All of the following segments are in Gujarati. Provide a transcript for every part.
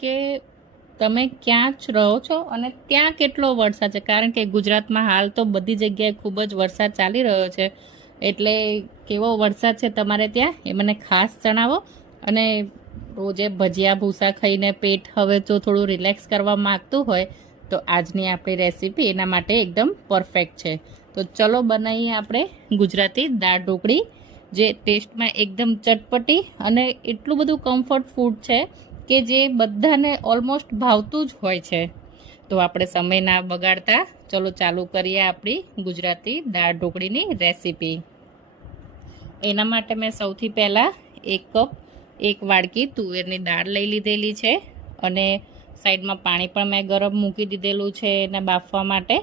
કે તમે ક્યાં જ રહો છો અને ત્યાં કેટલો વરસાદ છે, કારણ કે ગુજરાતમાં હાલ તો બધી જગ્યાએ ખૂબ જ વરસાદ ચાલી રહ્યો છે. એટલે કેવો વરસાદ છે તમારે ત્યાં એ મને ખાસ જણાવો. અને રોજે ભજીયા ભૂસા ખાઈને પેટ હવે જો થોડું રિલેક્સ કરવા માગતું હોય તો આજની આપણી રેસીપી એના માટે એકદમ પરફેક્ટ છે. તો ચલો બનાવીએ આપણે ગુજરાતી દાળ ઢોકળી, જે ટેસ્ટમાં એકદમ ચટપટી અને એટલું બધું કમ્ફર્ટ ફૂડ છે કે જે બધાને ઓલમોસ્ટ ભાવતું જ હોય છે. તો આપણે સમય ના બગાડતા ચલો ચાલુ કરીએ આપણી ગુજરાતી દાળ ઢોકળીની રેસીપી. એના માટે મેં સૌથી પહેલાં 1 કપ 1 વાડકી તુવેરની દાળ લઈ લીધેલી છે અને સાઈડમાં પાણી પણ મેં ગરમ મૂકી દીધેલું છે એને બાફવા માટે.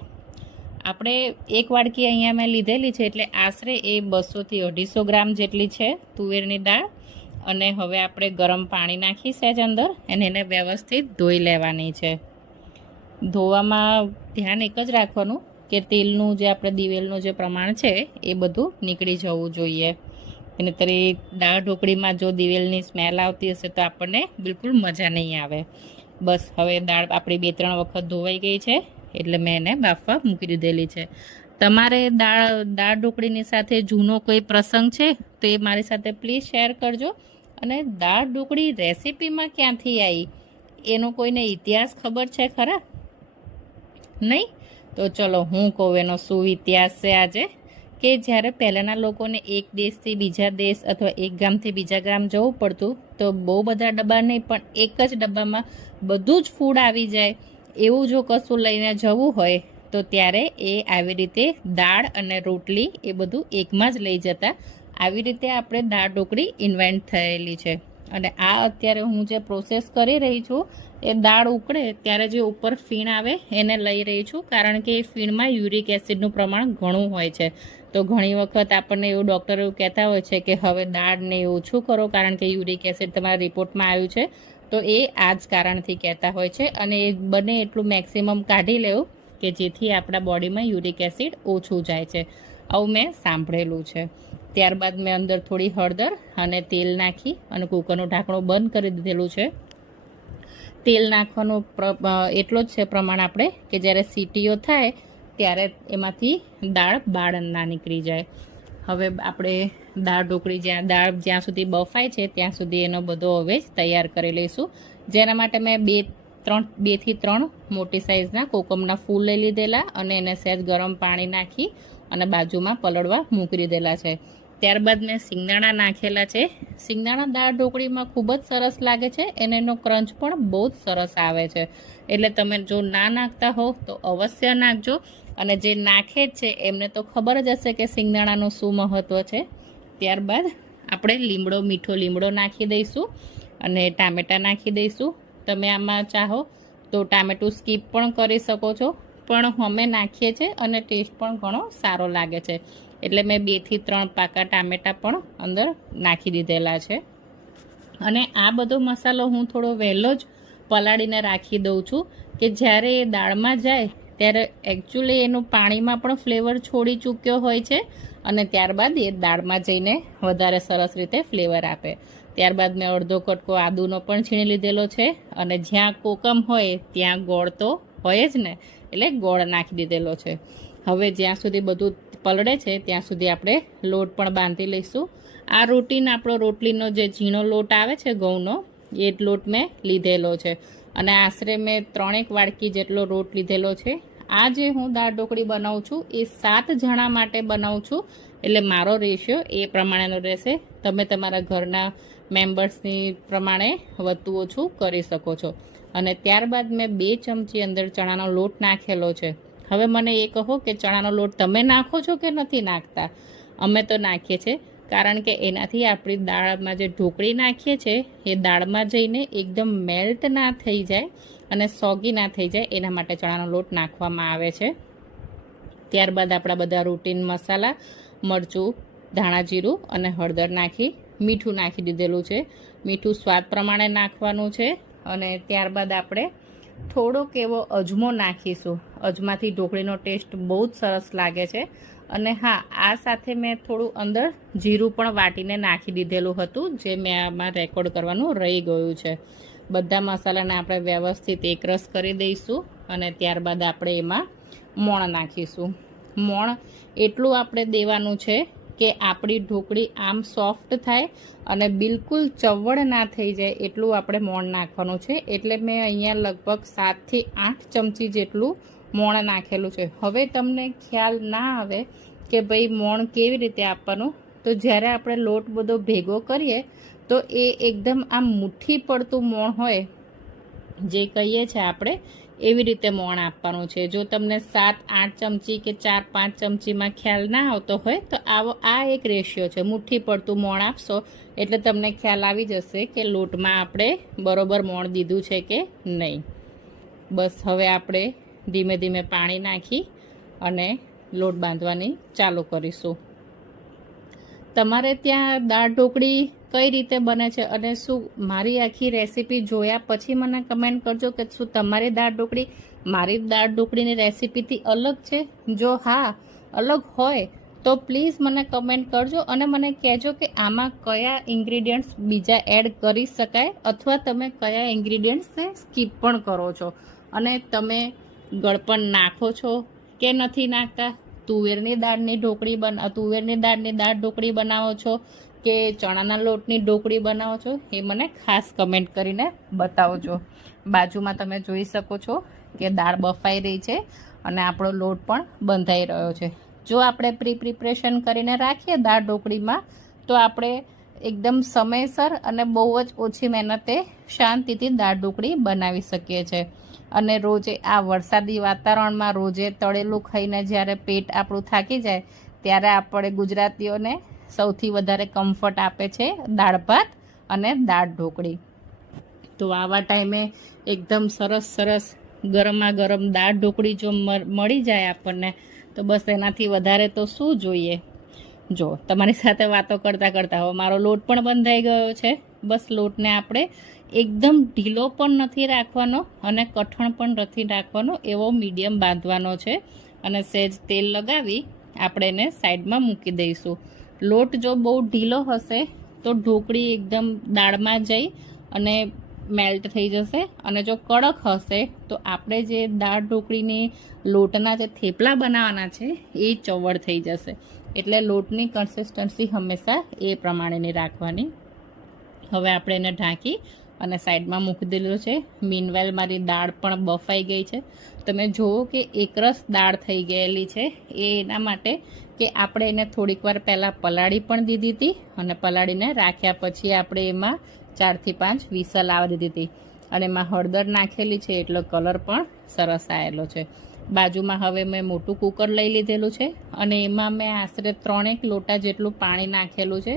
આપણે 1 વાડકી અહીંયા મેં લીધેલી છે એટલે આશરે એ 200 થી 250 ગ્રામ જેટલી છે તુવેરની દાળ. અને હવે આપણે ગરમ પાણી નાખી સહેજ અંદર અને એને વ્યવસ્થિત ધોઈ લેવાની છે. ધોવામાં ધ્યાન એક જ રાખવાનું કે તેલનું જે આપણે દિવેલનું જે પ્રમાણ છે એ બધું નીકળી જવું જોઈએ. અને તરી દાળ ઢોકળીમાં જો દિવેલની સ્મેલ આવતી હશે તો આપણને બિલકુલ મજા નહીં આવે. બસ હવે દાળ આપણી 2-3 વખત ધોવાઈ ગઈ છે એટલે મેં એને બાફવા મૂકી દીધેલી છે. તમારે દાળ ઢોકળીની સાથે જૂનો કોઈ પ્રસંગ છે તો એ મારી સાથે પ્લીઝ શેર કરજો. અને દાળ ઢોકળી રેસીપીમાં ક્યાંથી આવી એનો કોઈને ઇતિહાસ ખબર છે ખરા? નહીં? તો ચલો હું કહું એનો શું ઇતિહાસ છે આજે. કે જ્યારે પહેલાંના લોકોને એક દેશથી બીજા દેશ અથવા એક ગામથી બીજા ગામ જવું પડતું તો બહુ બધા ડબ્બા નહીં પણ એક જ ડબ્બામાં બધું જ ફૂડ આવી જાય એવું જો કશું લઈને જવું હોય તો ત્યારે એ આવી રીતે દાળ અને રોટલી એ બધું એકમાં જ લઈ જતા. આવી રીતે આપણે દાળ ઢોકળી ઇન્વેન્ટ થયેલી છે. અને આ અત્યારે હું જે પ્રોસેસ કરી રહી છું એ દાળ ઉકળે ત્યારે જે ઉપર ફીણ આવે એને લઈ રહી છું, કારણ કે એ ફીણમાં યુરિક એસિડનું પ્રમાણ ઘણું હોય છે. તો ઘણી વખત આપણને એવું ડૉક્ટર એવું કહેતા હોય છે કે હવે દાળને ઓછું કરો કારણ કે યુરિક એસિડ તમારા રિપોર્ટમાં આવ્યું છે. તો એ આ જ કારણથી કહેતા હોય છે અને એ બને એટલું મેક્સિમમ કાઢી લેવું કે જેથી આપણા બોડીમાં યુરિક એસિડ ઓછું જાય છે. આવું મેં સાંભળેલું છે. ત્યારબાદ મેં અંદર થોડી હળદર અને તેલ નાખી અને કુકરનું ઢાંકણું બંધ કરી દીધેલું છે. તેલ નાખવાનું એટલો જ છે પ્રમાણ આપણે કે જ્યારે સીટીઓ થાય ત્યારે એમાંથી દાળ બાળ ના નીકળી જાય. હવે આપણે દાળ ઢોકળી જ્યાં સુધી બફાય છે ત્યાં સુધી એનો બધો હવે તૈયાર કરી લઈશું. જેના માટે મેં 2 થી 3 મોટી સાઇઝના કોકમના ફૂલ લઈ લીધેલા અને એને સહેજ ગરમ પાણી નાખી અને બાજુમાં પલળવા મૂકી દીધેલા છે. ત્યારબાદ મેં સિંગદાણા નાખેલા છે. સિંગદાણા દાળ ઢોકળીમાં ખૂબ જ સરસ લાગે છે અને એનો ક્રંચ પણ બહુ જ સરસ આવે છે. એટલે તમે જો ના નાખતા હો તો અવશ્ય નાખજો. અને જે નાખે જ છે એમને તો ખબર જ હશે કે સિંગદાણાનું શું મહત્ત્વ છે. ત્યારબાદ આપણે મીઠો લીમડો નાખી દઈશું અને ટામેટાં નાખી દઈશું. તમે આમાં ચાહો તો ટામેટું સ્કીપ પણ કરી શકો છો, પણ અમે નાખીએ છીએ અને ટેસ્ટ પણ ઘણો સારો લાગે છે. એટલે મેં 2 થી 3 પાકા ટામેટાં પણ અંદર નાખી દીધેલા છે. અને આ બધો મસાલો હું થોડો વહેલો જ પલાળીને રાખી દઉં છું કે જ્યારે એ દાળમાં જાય ત્યારે એકચ્યુઅલી એનું પાણીમાં પણ ફ્લેવર છોડી ચૂક્યો હોય છે અને ત્યારબાદ એ દાળમાં જઈને વધારે સરસ રીતે ફ્લેવર આપે. ત્યારબાદ મેં અડધો કટકો આદુનો પણ છીણી લીધેલો છે અને જ્યાં કોકમ હોય ત્યાં ગોળ તો હોય જ ને, એટલે ગોળ નાખી દીધેલો છે. હવે જ્યાં સુધી બધું પલળે છે ત્યાં સુધી આપણે લોટ પણ બાંધી લઈશું. આ આપણો રોટલીનો જે ઝીણો લોટ આવે છે ઘઉંનો, એ લોટ મેં લીધેલો છે અને આશરે મેં 3 વાડકી જેટલો લોટ લીધેલો છે. આ જે હું દાળ ઢોકળી બનાવું છું એ 7 જણા માટે બનાવું છું, એટલે મારો રેશિયો એ પ્રમાણેનો રહેશે. તમે તમારા ઘરના મેમ્બર્સની પ્રમાણે વધતું ઓછું કરી શકો છો. અને ત્યારબાદ મેં 2 ચમચી અંદર ચણાનો લોટ નાખેલો છે. હવે મને એ કહો કે ચણાનો લોટ તમે નાખો છો કે નથી નાખતા? અમે તો નાખીએ છીએ, કારણ કે એનાથી આપણી દાળમાં જે ઢોકળી નાખીએ છીએ એ દાળમાં જઈને એકદમ મેલ્ટ ના થઈ જાય અને સોગી ના થઈ જાય, એના માટે ચણાનો લોટ નાખવામાં આવે છે. ત્યારબાદ આપણા બધા રૂટીન મસાલા મરચું, ધાણા જીરું અને હળદર નાખી મીઠું નાખી દીધેલું છે. મીઠું સ્વાદ પ્રમાણે નાખવાનું છે. અને ત્યારબાદ આપણે થોડોક એવો અજમો નાખીશું. અજમાથી ઢોકળીનો ટેસ્ટ બહુ જ સરસ લાગે છે. અને હા, આ સાથે મેં થોડું અંદર જીરું પણ વાટીને નાખી દીધેલું હતું, જે મેં આમાં રેકોર્ડ કરવાનું રહી ગયું છે. બધા મસાલાને આપણે વ્યવસ્થિત એકરસ કરી દઈશું અને ત્યારબાદ આપણે એમાં મોણ નાખીશું. મોણ એટલું આપણે દેવાનું છે કે આપણી ઢોકળી આમ સોફ્ટ થાય અને બિલકુલ ચવડ ના થઈ જાય એટલું આપણે મોણ નાખવાનું છે. એટલે મેં અહીંયા લગભગ 7 થી 8 ચમચી જેટલું મોણ નાખેલું છે. હવે તમને ખ્યાલ ના આવે કે ભાઈ મોણ કેવી રીતે આપવાનું, તો જ્યારે આપણે લોટ બધો ભેગો કરીએ તો એ એકદમ આમ મુઠ્ઠી પડતું મોણ હોય જે કહીએ છીએ આપણે, એવી રીતે મોણ આપવાનું છે. જો તમને 7-8 ચમચી કે 4-5 ચમચીમાં ખ્યાલ ના આવતો હોય તો આ એક રેશિયો છે. મુઠ્ઠી પડતું મોણ આપશો એટલે તમને ખ્યાલ આવી જશે કે લોટમાં આપણે બરોબર મોણ દીધું છે કે નહીં. બસ હવે આપણે ધીમે ધીમે પાણી નાખી અને લોટ બાંધવાની ચાલુ કરીશું. તમારે ત્યાં દાળ ઢોકળી કઈ રીતે બને છે અને શું મારી આખી રેસીપી જોયા પછી મને કમેન્ટ કરજો કે શું તમારી દાળ ઢોકળી મારી દાળ ઢોકળીની રેસીપીથી અલગ છે. જો હા અલગ હોય તો પ્લીઝ મને કમેન્ટ કરજો અને મને કહેજો કે આમાં કયા ઇન્ગ્રીડિયન્ટ્સ બીજા એડ કરી શકાય અથવા તમે કયા ઇન્ગ્રીડિયન્ટ્સને સ્કીપ પણ કરો છો અને તમે ગળપણ નાખો છો કે નથી નાખતા. તુવેરની દાળની દાળ ઢોકળી બનાવો છો કે ચણાના લોટની ઢોકળી બનાવો છો એ મને ખાસ કમેન્ટ કરીને બતાવજો. બાજુમાં તમે જોઈ શકો છો કે દાળ બફાઈ રહી છે અને આપણો લોટ પણ બંધાઈ રહ્યો છે. જો આપણે પ્રિપરેશન કરીને રાખીએ દાળ ઢોકળીમાં તો આપણે એકદમ સમયસર અને બહુ જ ઓછી મહેનતે શાંતિથી દાળ ઢોકળી બનાવી શકીએ છીએ. અને રોજે આ વરસાદી વાતાવરણમાં રોજે તળેલું ખાઈને જ્યારે પેટ આપણું થાકી જાય ત્યારે આપણે ગુજરાતીઓને સૌથી વધારે કમ્ફર્ટ આપે છે દાળ ભાત અને દાળ ઢોકળી. તો આવા ટાઈમે એકદમ સરસ ગરમા ગરમ દાળ ઢોકળી જો મળી જાય આપણને તો બસ એનાથી વધારે તો શું જોઈએ. જો તમારી સાથે વાતો કરતાં હવે મારો લોટ પણ બંધાઈ ગયો છે. બસ લોટને આપણે એકદમ ઢીલો પણ નથી રાખવાનો અને કઠણ પણ નથી રાખવાનો, એવો મીડિયમ બાંધવાનો છે અને સહેજ તેલ લગાવી આપણે એને સાઈડમાં મૂકી દઈશું. લોટ જો બહુ ઢીલો હશે તો ઢોકળી એકદમ દાળમાં જઈ અને મેલ્ટ થઈ જશે અને જો કડક હશે તો આપણે જે દાળ ઢોકળીની લોટના જે થેપલા બનાવવાના છે એ ચવડ થઈ જશે. એટલે લોટની કન્સિસ્ટન્સી હંમેશા એ પ્રમાણેની રાખવાની. હવે આપણે એને ઢાંકી અને સાઈડમાં મૂકી દીધું છે. મીનવેલ મારી દાળ પણ બફાઈ ગઈ છે. તમે જુઓ કે એકરસ દાળ થઈ ગયેલી છે. એ એના માટે કે આપણે એને થોડીક વાર પહેલાં પલાળી પણ દીધી હતી અને પલાળીને રાખ્યા પછી આપણે એમાં 4 થી 5 વિસલ આવડી દીધી અને એમાં હળદર નાખેલી છે એટલો કલર પણ સરસ આવેલો છે. બાજુમાં હવે મેં મોટું કુકર લઈ લીધેલું છે અને એમાં મેં આશરે 3 લોટા જેટલું પાણી નાખેલું છે.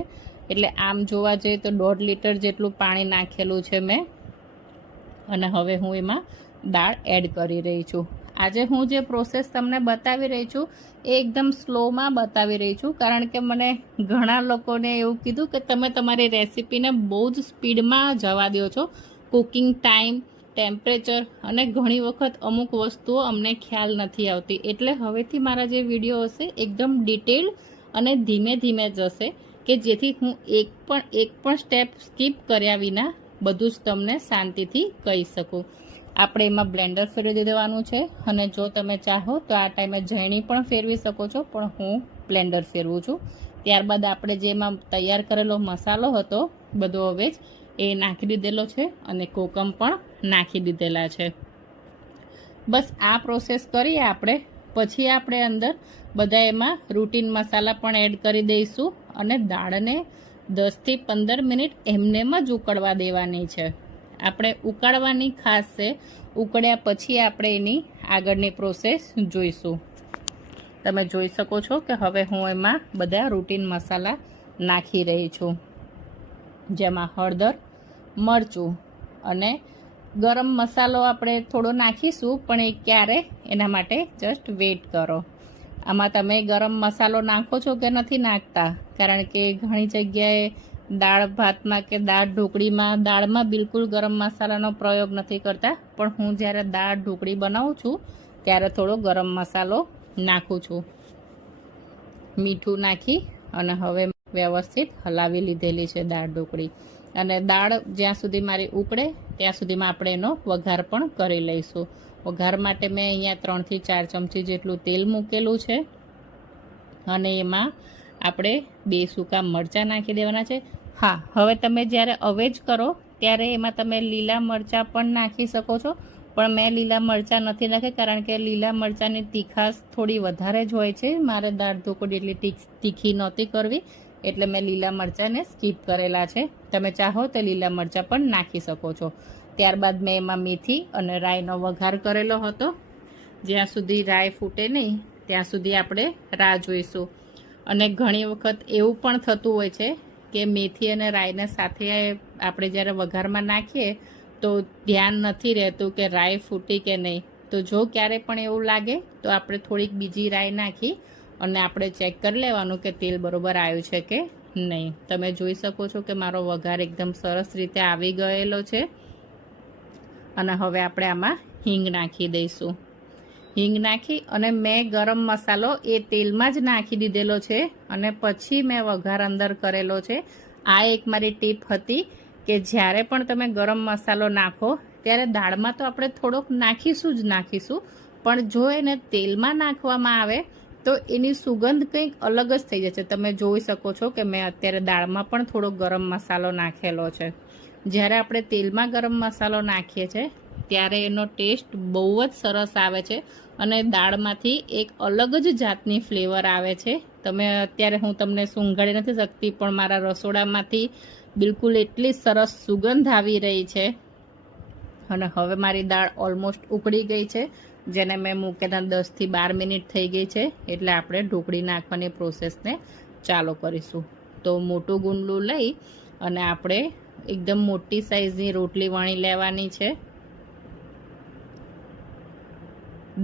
એટલે આમ જોવા જઈએ તો 1.5 લીટર જેટલું પાણી નાખેલું છે મેં અને હવે હું એમાં દાળ એડ કરી રહી છું. આજે હું જે પ્રોસેસ તમને બતાવી રહી છું એ એકદમ સ્લોમાં બતાવી રહી છું કારણ કે મને ઘણા લોકોને એવું કીધું કે તમે તમારી રેસીપીને બહુ જ સ્પીડમાં જવા દો છો. કુકિંગ ટાઈમ, ટેમ્પરેચર અને ઘણી વખત અમુક વસ્તુઓ અમને ખ્યાલ નથી આવતી. એટલે હવેથી મારા જે વિડીયો હશે એકદમ ડિટેલ અને ધીમે ધીમે જશે કે જેથી હું એક પણ સ્ટેપ સ્કીપ કર્યા વિના બધું જ તમને શાંતિથી કહી શકું. આપણે એમાં બ્લેન્ડર ફેરવી દેવાનું છે અને જો તમે ચાહો તો આ ટાઈમે ઝેણી પણ ફેરવી શકો છો, પણ હું બ્લેન્ડર ફેરવું છું. ત્યારબાદ આપણે જેમાં તૈયાર કરેલો મસાલો હતો બધો હવે જ એ નાખી દીધેલો છે અને કોકમ પણ નાખી દીધેલા છે. બસ આ પ્રોસેસ કરીએ આપણે. પછી આપણે અંદર બધા એમાં રૂટીન મસાલા પણ એડ કરી દઈશું અને દાળને 10 થી 15 મિનિટ એમનેમ જ ઉકળવા દેવાની છે. આપણે ઉકાળવાની ખાસ છે. ઉકળ્યા પછી આપણે એની આગળની પ્રોસેસ જોઈશું. તમે જોઈ શકો છો કે હવે હું એમાં બધા રૂટીન મસાલા નાખી રહી છું, જેમાં હળદર, મરચું અને ગરમ મસાલો આપણે થોડો નાખીશું પણ એ ક્યારે એના માટે જસ્ટ વેઇટ કરો. આમાં તમે ગરમ મસાલો નાખો છો કે નથી નાખતા? કારણ કે ઘણી જગ્યાએ દાળ ભાતમાં કે દાળ ઢોકળીમાં દાળમાં બિલકુલ ગરમ મસાલાનો પ્રયોગ નથી કરતા, પણ હું જ્યારે દાળ ઢોકળી બનાવું છું ત્યારે થોડો ગરમ મસાલો નાખું છું. મીઠું નાખી અને હવે વ્યવસ્થિત હલાવી લીધેલી છે દાળ ઢોકળી. અને દાળ જ્યાં સુધી મારી ઉકળે ત્યાં સુધીમાં આપણે એનો વઘાર પણ કરી લઈશું. વઘાર માટે મેં અહીંયા 3 થી 4 ચમચી જેટલું તેલ મૂકેલું છે અને એમાં આપણે 2 સૂકા મરચાં નાખી દેવાના છે. હા, હવે તમે જ્યારે અવેજ કરો ત્યારે એમાં તમે લીલા મરચાં પણ નાખી શકો છો, પણ મેં લીલા મરચાં નથી નાખ્યા કારણ કે લીલા મરચાંની તીખાશ થોડી વધારે જ હોય છે. મારે દાળ ઢોકળી એટલી તીખી નહોતી કરવી, એટલે મેં લીલા મરચાંને સ્કીપ કરેલા છે. તમે ચાહો તો લીલા મરચાં પણ નાખી શકો છો. ત્યારબાદ મેં એમાં મેથી અને રાઈનો વઘાર કરેલો હતો. જ્યાં સુધી રાઈ ફૂટે નહીં ત્યાં સુધી આપણે રાહ જોઈશું. અને ઘણી વખત એવું પણ થતું હોય છે કે મેથી અને રાઈને સાથે આપણે જ્યારે વઘારમાં નાખીએ તો ધ્યાન નથી રહેતું કે રાઈ ફૂટી કે નહીં. તો જો ક્યારે પણ એવું લાગે તો આપણે થોડીક બીજી રાઈ નાખી અને આપણે ચેક કરી લેવાનું કે તેલ બરોબર આવ્યું છે કે નહીં. તમે જોઈ શકો છો કે મારો વઘાર એકદમ સરસ રીતે આવી ગયેલો છે. અને હવે આપણે આમાં હિંગ નાખી દઈશું. હિંગ નાખી અને મેં ગરમ મસાલો એ તેલમાં જ નાખી દીધેલો છે અને પછી મેં વઘાર અંદર કરેલો છે. આ એક મારી ટીપ હતી કે જ્યારે પણ તમે ગરમ મસાલો નાખો ત્યારે દાળમાં તો આપણે થોડોક નાખીશું જ નાખીશું, પણ જો એને તેલમાં નાખવામાં આવે તો એની સુગંધ કંઈક અલગ જ થઈ જશે. તમે જોઈ શકો છો કે મેં અત્યારે દાળમાં પણ થોડો ગરમ મસાલો નાખેલો છે. જ્યારે આપણે તેલમાં ગરમ મસાલો નાખીએ છીએ ત્યારે એનો ટેસ્ટ બહુ જ સરસ આવે છે અને દાળમાંથી એક અલગ જ જાતની ફ્લેવર આવે છે. તમે અત્યારે હું તમને સૂંઘાડી નથી શકતી, પણ મારા રસોડામાંથી બિલકુલ એટલી સરસ સુગંધ આવી રહી છે. અને હવે મારી દાળ ઓલમોસ્ટ ઉકળી ગઈ છે, જેને મેં મૂકેલા 10 થી 12 મિનિટ થઈ ગઈ છે. એટલે આપણે ઢોકળી નાખવાની પ્રોસેસને ચાલુ કરીશું. તો મોટું ગુંડલું લઈ અને આપણે એકદમ મોટી સાઈઝની રોટલી વણી લેવાની છે.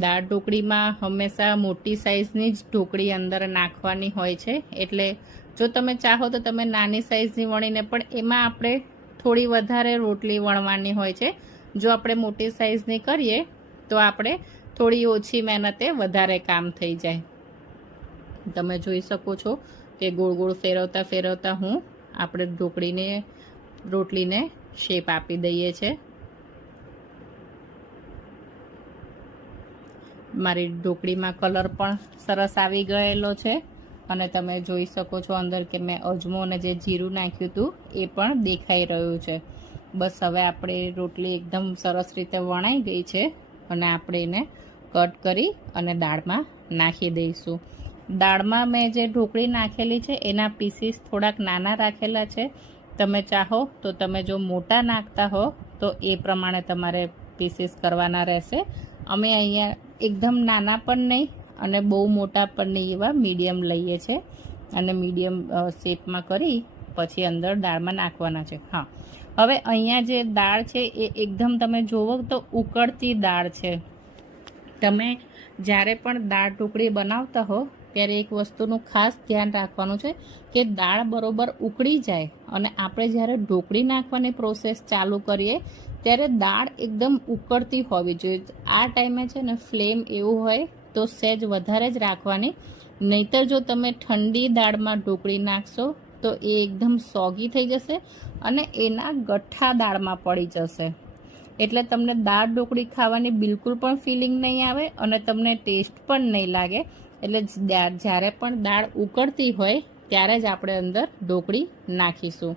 દાળ ઢોકળીમાં હંમેશા મોટી સાઈઝની જ ઢોકળી અંદર નાખવાની હોય છે. એટલે જો તમે ચાહો તો તમે નાની સાઈઝની વણીને પણ એમાં આપણે થોડી વધારે રોટલી વણવાની હોય છે. જો આપણે મોટી સાઈઝની કરીએ તો આપણે થોડી ઓછી મહેનતે વધારે કામ થઈ જાય. તમે જોઈ શકો છો કે ગોળ ગોળ ફેરવતા ફેરવતા હું આપણે રોટલીને શેપ આપી દઈએ છે. મારી ઢોકળીમાં કલર પણ સરસ આવી ગયેલો છે અને તમે જોઈ શકો છો અંદર કે મેં અજમો અને જે જીરું નાખ્યું હતું એ પણ દેખાઈ રહ્યું છે. બસ હવે આપણે રોટલી એકદમ સરસ રીતે વણાઈ ગઈ છે અને આપણે એને કટ કરી અને દાળમાં નાખી દઈશું. દાળમાં મેં જે ઢોકળી નાખેલી છે એના પીસીસ થોડાક નાના રાખેલા છે. તમે ચાહો તો તમે જો મોટા નાખતા હો તો એ પ્રમાણે તમારે પીસીસ કરવાના રહેશે. અમે અહીંયા એકદમ નાના પણ નહીં અને બહુ મોટા પણ નહીં, એવા મીડિયમ લઈએ છીએ અને મીડિયમ શેપમાં કરી પછી અંદર દાળમાં નાખવાના છે. હા, હવે અહીંયા જે દાળ છે એ એકદમ તમે જુઓ તો ઉકળતી દાળ છે. તમે જ્યારે પણ દાળ ઢોકળી બનાવતા હો ત્યારે એક વસ્તુનું ખાસ ધ્યાન રાખવાનું છે કે દાળ બરોબર ઉકળી જાય અને આપણે જ્યારે ઢોકળી નાખવાની પ્રોસેસ ચાલુ કરીએ ત્યારે દાળ એકદમ ઉકળતી હોવી જોઈએ. આ ટાઈમે છે ને ફ્લેમ એવું હોય તો સહેજ વધારે જ રાખવાની, નહીતર જો તમે ઠંડી દાળમાં ઢોકળી નાખશો તો એ એકદમ સોગી થઈ જશે અને એના ગઠ્ઠા દાળમાં પડી જશે. એટલે તમને દાળ ઢોકળી ખાવાની બિલકુલ પણ ફિલિંગ નહીં આવે અને તમને ટેસ્ટ પણ નહીં લાગે. એટલે જ્યારે પણ દાળ ઉકળતી હોય ત્યારે જ આપણે અંદર ઢોકળી નાખીશું.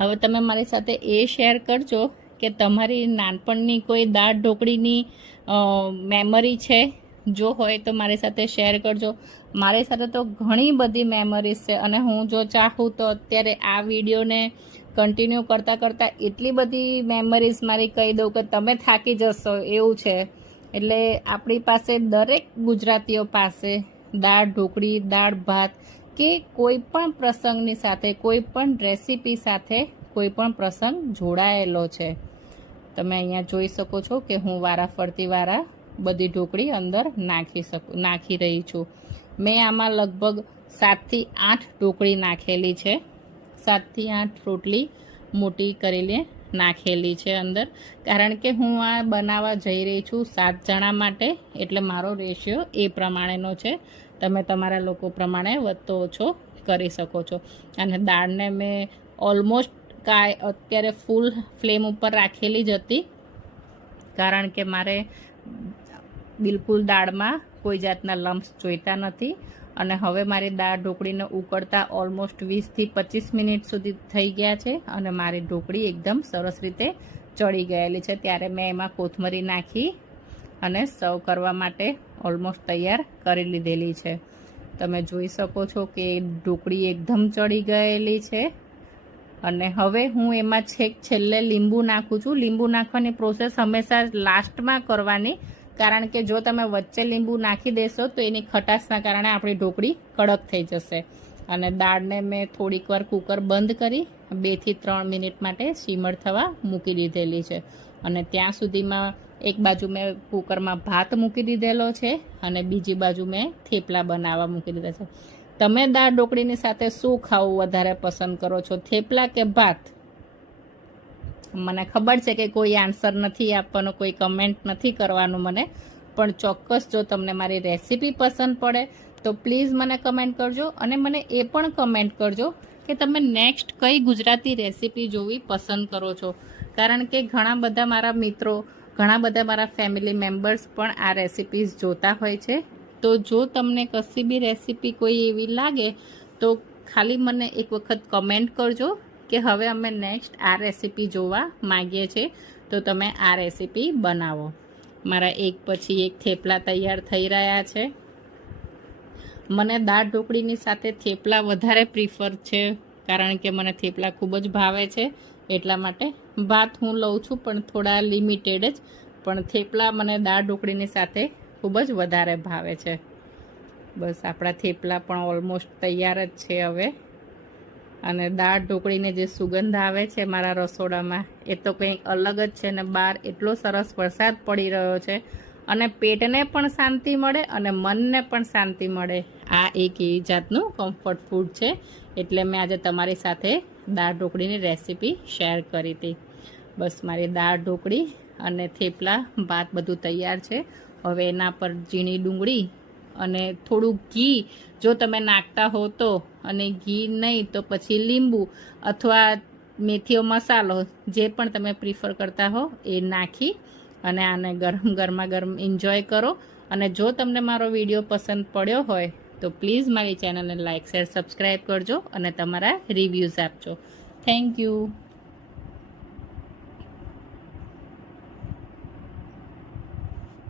હવે તમે મારી સાથે એ શેર કરજો કે તમારી નાનપણની કોઈ દાળ ઢોકળીની મેમરી છે. જો હોય તો મારી સાથે શેર કરજો. મારી સાથે તો ઘણી બધી મેમરીઝ છે અને હું જો ચાહું તો અત્યારે આ વિડીયોને કન્ટિન્યુ કરતાં કરતાં એટલી બધી મેમરીઝ મારી કહી દઉં કે તમે થાકી જશો એવું છે. એટલે આપણી પાસે દરેક ગુજરાતીઓ પાસે દાળ ઢોકળી, દાળ ભાત કે કોઈ પણ પ્રસંગની સાથે, કોઈ પણ રેસીપી સાથે કોઈ પણ પ્રસંગ જોડાયેલો છે. તમે અહીંયા જોઈ શકો છો કે હું વારાફરતી બધી ઢોકળી અંદર નાખી રહી છું. મેં આમાં લગભગ 7 થી 8 ઢોકળી નાખેલી છે. 7 થી 8 રોટલી મોટી કરીને નાખેલી છે અંદર, કારણ કે હું આ બનાવવા જઈ રહી છું 7 જણા માટે, એટલે મારો રેશિયો એ પ્રમાણેનો છે. તમે તમારા લોકો પ્રમાણે વધતો ઓછો કરી શકો છો. અને દાળને મેં ઓલમોસ્ટ અત્યારે ફૂલ ફ્લેમ ઉપર રાખેલી જ હતી, કારણ કે મારે બિલકુલ દાળમાં કોઈ જાતના લમ્પ્સ જોઈતા નથી. અને હવે મારી દાળ ઢોકળીને ઉકળતા ઓલમોસ્ટ 20 થી 25 મિનિટ સુધી થઈ ગયા છે અને મારી ઢોકળી એકદમ સરસ રીતે ચડી ગયેલી છે. ત્યારે મેં એમાં કોથમરી નાખી અને સર્વ કરવા માટે ઓલમોસ્ટ તૈયાર કરી લીધેલી છે. તમે જોઈ શકો છો કે ઢોકળી એકદમ ચડી ગયેલી છે. અને હવે હું એમાં છેલ્લે લીંબુ નાખું છું. લીંબુ નાખવાની પ્રોસેસ હંમેશા લાસ્ટમાં કરવાની, કારણ કે જો તમે વચ્ચે લીંબુ નાખી દેશો તો એની ખટાશના કારણે આપણી ઢોકળી કડક થઈ જશે. અને દાળને મેં થોડીક વાર કુકર બંધ કરી 2 થી 3 મિનિટ માટે સિમર થવા મૂકી દીધેલી છે. અને ત્યાં સુધીમાં એક બાજુ મેં કુકરમાં ભાત મૂકી દીધેલો છે અને બીજી બાજુ મેં થેપલા બનાવવા મૂકી દીધા છે. તમે દાળ ઢોકળીની સાથે શું ખાવું વધારે પસંદ કરો છો, થેપલા કે ભાત? મને ખબર છે કે કોઈ આન્સર નથી આપવાનો, કોઈ કમેન્ટ નથી કરવાનું મને, પણ ચોક્કસ જો તમને મારી રેસીપી પસંદ પડે તો પ્લીઝ મને કમેન્ટ કરજો. અને મને એ પણ કમેન્ટ કરજો કે તમે નેક્સ્ટ કઈ ગુજરાતી રેસીપી જોવી પસંદ કરો છો, કારણ કે ઘણા બધા મારા મિત્રો, ઘણા બધા મારા ફેમિલી મેમ્બર્સ પણ આ રેસીપીઝ જોતા હોય છે. તો જો તમને કશી બી રેસીપી કોઈ એવી લાગે તો ખાલી મને એક વખત કમેન્ટ કરજો કે હવે અમે નેક્સ્ટ આ રેસીપી જોવા માંગીએ છીએ, તો તમે આ રેસીપી બનાવો. મારા એક પછી એક થેપલા તૈયાર થઈ રહ્યા છે. મને દાળ ઢોકળીની સાથે થેપલા વધારે પ્રિફર છે, કારણ કે મને થેપલા ખૂબ જ ભાવે છે. એટલા માટે ભાત હું લઉં છું, પણ થોડા લિમિટેડ જ. પણ થેપલા મને દાળ ઢોકળીની સાથે ખૂબ જ વધારે ભાવે છે. બસ આપણા થેપલા પણ ઓલમોસ્ટ તૈયાર જ છે હવે. અને દાળ ઢોકળીને જે સુગંધ આવે છે મારા રસોડામાં, એ તો કંઈક અલગ જ છે. અને બહાર એટલો સરસ વરસાદ પડી રહ્યો છે અને પેટને પણ શાંતિ મળે અને મનને પણ શાંતિ મળે. આ એક એવી જાતનું કમ્ફર્ટ ફૂડ છે, એટલે મેં આજે તમારી સાથે દાળ ઢોકળીની રેસીપી શેર કરી હતી. બસ મારી દાળ ઢોકળી અને થેપલા ભાત બધું તૈયાર છે. હવે એના પર ઝીણી ડુંગળી અને થોડું ઘી જો તમે નાખતા હો તો, અને ઘી નહીં તો પછી લીંબુ અથવા મેથીઓ મસાલો જે પણ તમે પ્રિફર કરતા હો એ નાખી અને આને ગરમા ગરમ એન્જોય કરો. અને જો તમને મારો વિડીયો પસંદ પડ્યો હોય તો પ્લીઝ મારી ચેનલને લાઇક, શેર, સબસ્ક્રાઈબ કરજો અને તમારા રિવ્યૂઝ આપજો. Thank you.